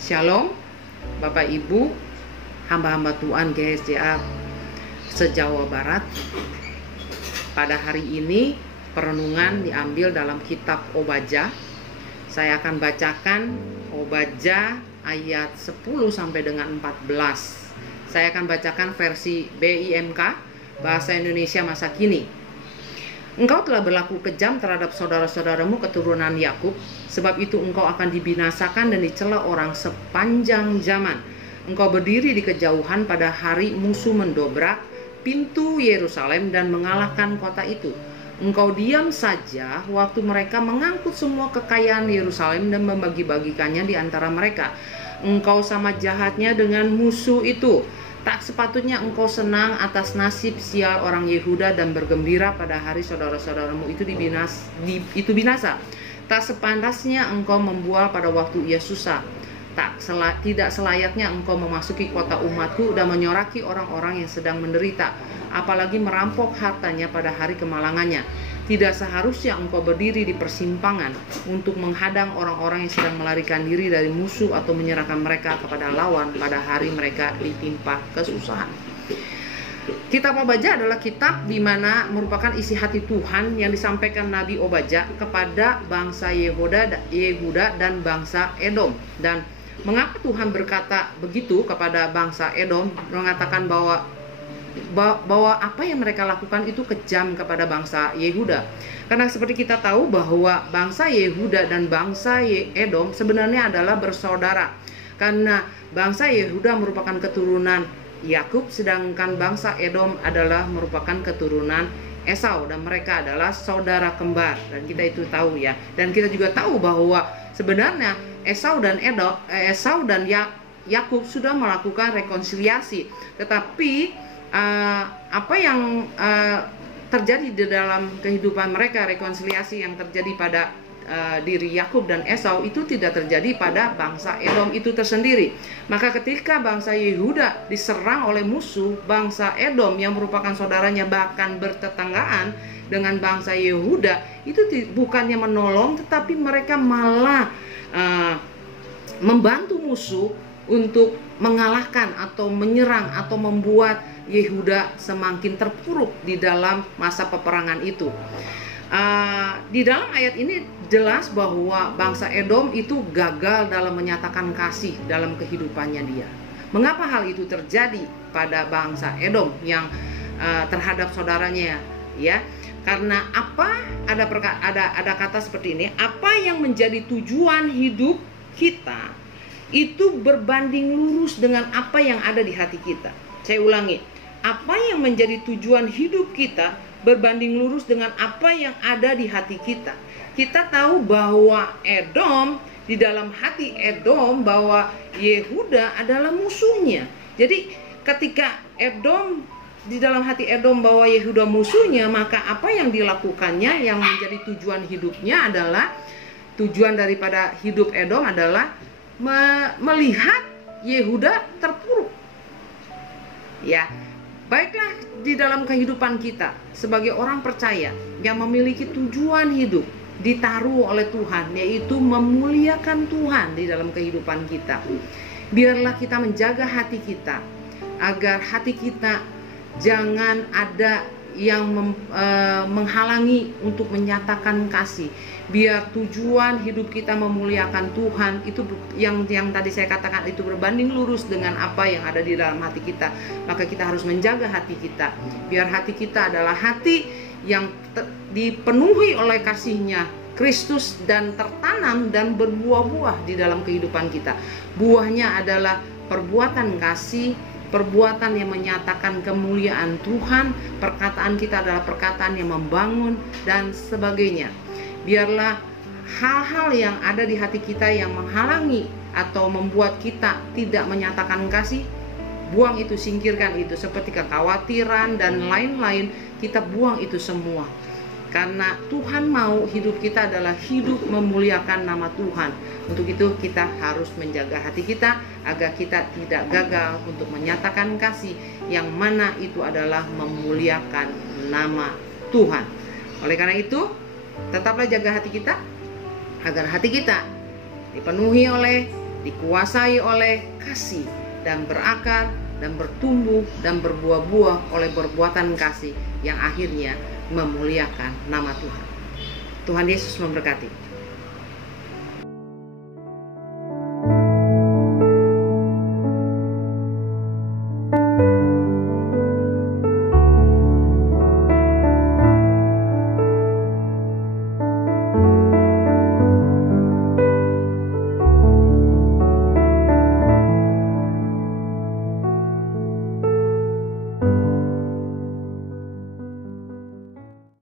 Shalom, Bapak Ibu, hamba-hamba Tuhan GSJA se-Jawa Barat. Pada hari ini perenungan diambil dalam kitab Obadja. Saya akan bacakan Obadja ayat 10 sampai dengan 14. Saya akan bacakan versi BIMK, Bahasa Indonesia Masa Kini. Engkau telah berlaku kejam terhadap saudara-saudaramu keturunan Yakub, sebab itu engkau akan dibinasakan dan dicela orang sepanjang zaman. Engkau berdiri di kejauhan pada hari musuh mendobrak pintu Yerusalem dan mengalahkan kota itu. Engkau diam saja waktu mereka mengangkut semua kekayaan Yerusalem dan membagi-bagikannya di antara mereka. Engkau sama jahatnya dengan musuh itu. Tak sepatutnya engkau senang atas nasib sial orang Yehuda dan bergembira pada hari saudara-saudaramu itu binasa. Tak sepantasnya engkau membual pada waktu ia susah. Tidak selayaknya engkau memasuki kota umatku dan menyoraki orang-orang yang sedang menderita, apalagi merampok hartanya pada hari kemalangannya. Tidak seharusnya engkau berdiri di persimpangan untuk menghadang orang-orang yang sedang melarikan diri dari musuh atau menyerahkan mereka kepada lawan pada hari mereka ditimpa kesusahan. Kitab Obadja adalah kitab di mana merupakan isi hati Tuhan yang disampaikan Nabi Obadja kepada bangsa Yehuda dan bangsa Edom. Dan mengapa Tuhan berkata begitu kepada bangsa Edom, mengatakan bahwa apa yang mereka lakukan itu kejam kepada bangsa Yehuda. Karena seperti kita tahu bahwa bangsa Yehuda dan bangsa Edom sebenarnya adalah bersaudara. Karena bangsa Yehuda merupakan keturunan Yakub, sedangkan bangsa Edom adalah merupakan keturunan Esau, dan mereka adalah saudara kembar. Dan kita itu tahu ya. Dan kita juga tahu bahwa sebenarnya Esau dan Yakub sudah melakukan rekonsiliasi. Tetapi apa yang terjadi di dalam kehidupan mereka, rekonsiliasi yang terjadi pada diri Yakub dan Esau itu tidak terjadi pada bangsa Edom itu tersendiri. Maka ketika bangsa Yehuda diserang oleh musuh, bangsa Edom yang merupakan saudaranya bahkan bertetanggaan dengan bangsa Yehuda itu bukannya menolong, tetapi mereka malah membantu musuh untuk mengalahkan atau menyerang atau membuat Yehuda semakin terpuruk di dalam masa peperangan itu. Di dalam ayat ini jelas bahwa bangsa Edom itu gagal dalam menyatakan kasih dalam kehidupannya dia. Mengapa hal itu terjadi pada bangsa Edom yang terhadap saudaranya ya? Karena ada kata seperti ini, apa yang menjadi tujuan hidup kita itu berbanding lurus dengan apa yang ada di hati kita. Saya ulangi, apa yang menjadi tujuan hidup kita berbanding lurus dengan apa yang ada di hati kita. Kita tahu bahwa Edom, di dalam hati Edom, bahwa Yehuda adalah musuhnya. Jadi ketika Edom, di dalam hati Edom bahwa Yehuda musuhnya, maka apa yang dilakukannya yang menjadi tujuan hidupnya adalah, tujuan daripada hidup Edom adalah melihat Yehuda terpuruk. Ya, baiklah di dalam kehidupan kita sebagai orang percaya yang memiliki tujuan hidup ditaruh oleh Tuhan, yaitu memuliakan Tuhan di dalam kehidupan kita. Biarlah kita menjaga hati kita agar hati kita jangan ada yang menghalangi untuk menyatakan kasih. Biar tujuan hidup kita memuliakan Tuhan itu yang tadi saya katakan itu berbanding lurus dengan apa yang ada di dalam hati kita. Maka kita harus menjaga hati kita. Biar hati kita adalah hati yang dipenuhi oleh kasih-Nya Kristus dan tertanam dan berbuah-buah di dalam kehidupan kita. Buahnya adalah perbuatan kasih, perbuatan yang menyatakan kemuliaan Tuhan, perkataan kita adalah perkataan yang membangun dan sebagainya. Biarlah hal-hal yang ada di hati kita yang menghalangi atau membuat kita tidak menyatakan kasih, buang itu, singkirkan itu, seperti kekhawatiran dan lain-lain, kita buang itu semua. Karena Tuhan mau hidup kita adalah hidup memuliakan nama Tuhan. Untuk itu kita harus menjaga hati kita agar kita tidak gagal untuk menyatakan kasih, yang mana itu adalah memuliakan nama Tuhan. Oleh karena itu, tetaplah jaga hati kita agar hati kita dipenuhi oleh dikuasai oleh kasih, dan berakar dan bertumbuh dan berbuah-buah oleh perbuatan kasih yang akhirnya memuliakan nama Tuhan. Tuhan Yesus memberkati.